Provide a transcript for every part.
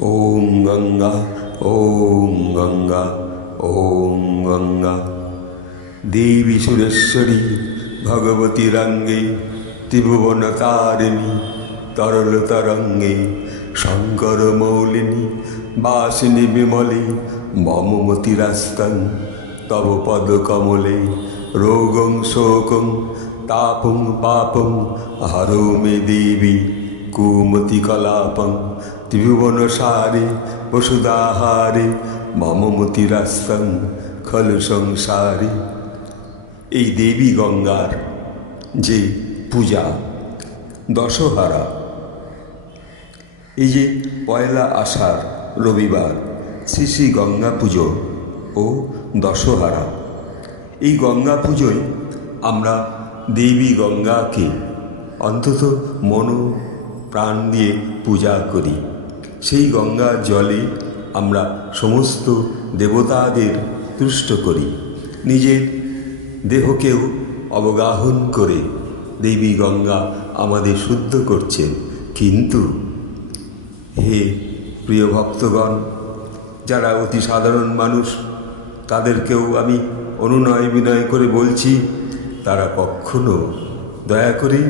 ওম গঙ্গা, ওম গঙ্গা, ওম গঙ্গা। দেবী সুরেশ্বরী ভগবতী রঙ্গে, ত্রিভুবন তারিণী তরল তরঙ্গে, শঙ্কর মৌলিনী বাসিনী বিমলে, মমমতিরাস্তং তব পদ কমলে। রোগং শোকং তাপং পাপং হরো মে দেবী, কুমতি কলাপং ত্রিভুবন সারে বসুদাহারে, মমমতিরাস্তং খলু সংসারে। এই দেবী গঙ্গার যে পূজা, দশহারা, এই যে পয়লা আষাঢ় রবিবার শ্রী শ্রী গঙ্গা পুজো ও দশহারা, এই গঙ্গা পুজোয় আমরা দেবী গঙ্গাকে অন্তত মন প্রাণ দিয়ে পূজা করি। সেই গঙ্গার জলে আমরা সমস্ত দেবতাদের তুষ্ট করি, নিজের দেহকেও অবগাহন করে দেবী গঙ্গা আমাদের শুদ্ধ করছেন। কিন্তু হে প্রিয় ভক্তগণ, যারা অতি সাধারণ মানুষ, তাদেরকেও আমি অনুনয় বিনয় করে বলছি, তারা কখনো দয়া করে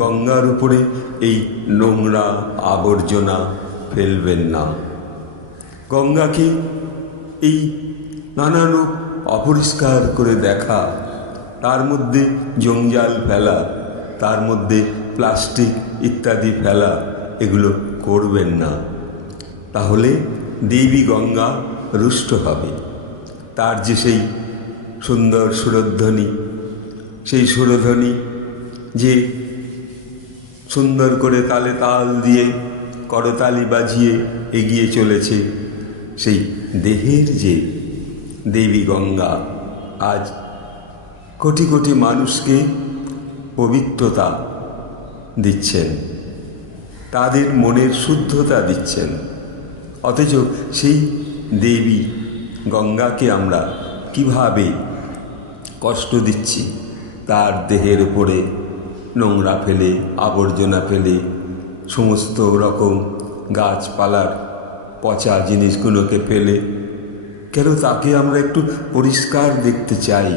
গঙ্গার উপরে এই নোংরা আবর্জনা ফেলবেন না। গঙ্গাকে এই নানারূপ অপরিষ্কার করে দেখা, তার মধ্যে জঞ্জাল ফেলা, তার মধ্যে প্লাস্টিক ইত্যাদি ফেলা, এগুলো করবেন না। তাহলে দেবী গঙ্গা রুষ্ট হবে। তার যে সেই সুন্দর সুরধ্বনি, সেই সুরধ্বনি যে সুন্দর করে তালে তাল দিয়ে করতালি বাজিয়ে এগিয়ে চলেছে, সেই দেহের যে দেবী গঙ্গা আজ কোটি কোটি মানুষকে পবিত্রতা দিচ্ছেন, তাদের মনের শুদ্ধতা দিচ্ছেন। অথচ সেই দেবী গঙ্গাকে আমরা কিভাবে কষ্ট দিচ্ছি, তার দেহের উপরে নোংরা ফেলে, আবর্জনা ফেলে, সমস্ত রকম গাছপালার পচা জিনিসগুলোকে ফেলে। কেন তাকে আমরা একটু পরিষ্কার দেখতে চাই?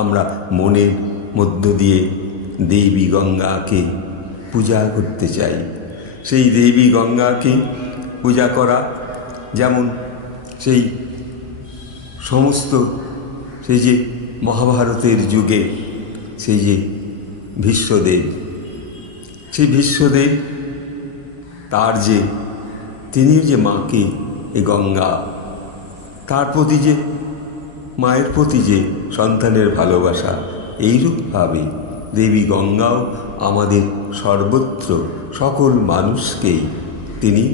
আমরা মনের মধ্য দিয়ে দেবী গঙ্গাকে পূজা করতে চাই। সেই দেবী গঙ্গাকে পূজা করা যেমন সেই সমস্ত সেই যে মহাভারতের যুগে সেই যে ভীষ্মদেব, সেই ভীষ্মদেব তার যে তিনি যে মাকে, এই গঙ্গা, তার প্রতি যে মায়ের প্রতি যে সন্তানের ভালোবাসা, এইরূপভাবে দেবী গঙ্গাও আমাদের সর্বত্র সকল মানুষকেই তিনি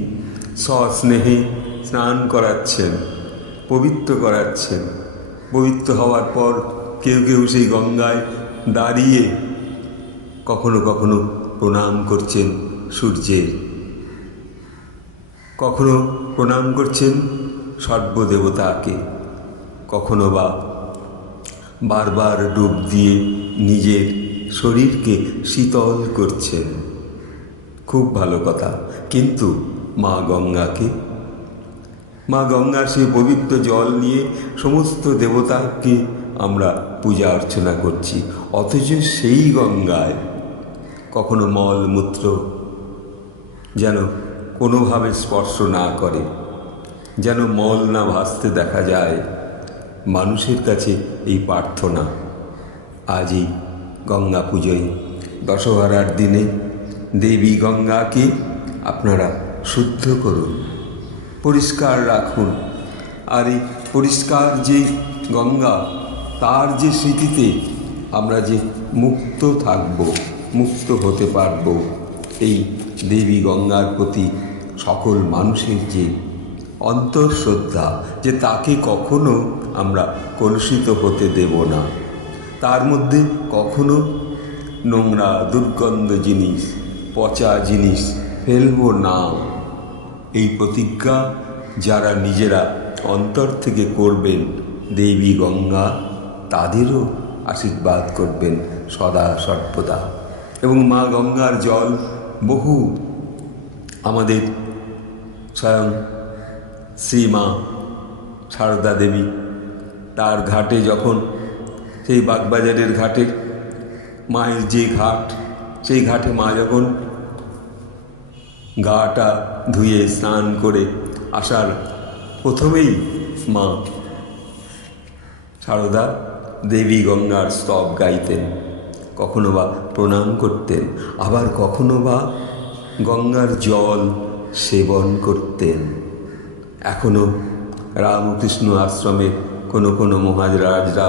সস্নেহে স্নান করাচ্ছেন, পবিত্র করাচ্ছেন। পবিত্র হওয়ার পর কেউ কেউ সেই গঙ্গায় দাঁড়িয়ে কখনো কখনো প্রণাম করছেন সূর্যের, কখনো প্রণাম করছেন সর্বদেবতাকে, কখনো বা বারবার ডুব দিয়ে নিজের শরীরকে শীতল করছেন। খুব ভালো কথা। কিন্তু মা গঙ্গাকে, মা গঙ্গার সেই পবিত্র জল নিয়ে সমস্ত দেবতাকে আমরা পূজা অর্চনা করছি। অথচ সেই গঙ্গায় কখনো মলমূত্র যেন কোনোভাবে স্পর্শ না করে, যেন মল না ভাসতে দেখা যায়। মানুষের কাছে এই প্রার্থনা, আজ এই গঙ্গা পুজোয় দশহারার দিনে দেবী গঙ্গাকে আপনারা শুদ্ধ করুন, পরিষ্কার রাখুন। আর এই পরিষ্কার যে গঙ্গা, তার যে স্মৃতিতে আমরা যে মুক্ত থাকব, মুক্ত হতে পারব, এই দেবী গঙ্গার প্রতি সকল মানুষের যে অন্তঃশ্রদ্ধা, যে তাকে কখনো আমরা কলুষিত হতে দেব না, তার মধ্যে কখনো নোংরা দুর্গন্ধ জিনিস, পচা জিনিস ফেলব না, এই প্রতিজ্ঞা যারা নিজেরা অন্তর থেকে করবেন, দেবী গঙ্গা তাদেরও আশীর্বাদ করবেন সদা সর্বদা। এবং মা গঙ্গার জল বহু আমাদের স্বয়ং শ্রীমা সারদা দেবী তার ঘাটে যখন, সেই বাগবাজারের ঘাটে মায়ের যে ঘাট, সেই ঘাটে মা যখন গাটা ধুয়ে স্নান করে আসার প্রথমেই মা সারদা দেবী গঙ্গার স্তব গাইতেন, কখনো বা প্রণাম করতেন, আবার কখনো বা গঙ্গার জল সেবন করতেন। এখনও রামকৃষ্ণ আশ্রমের কোনো মহারাজরা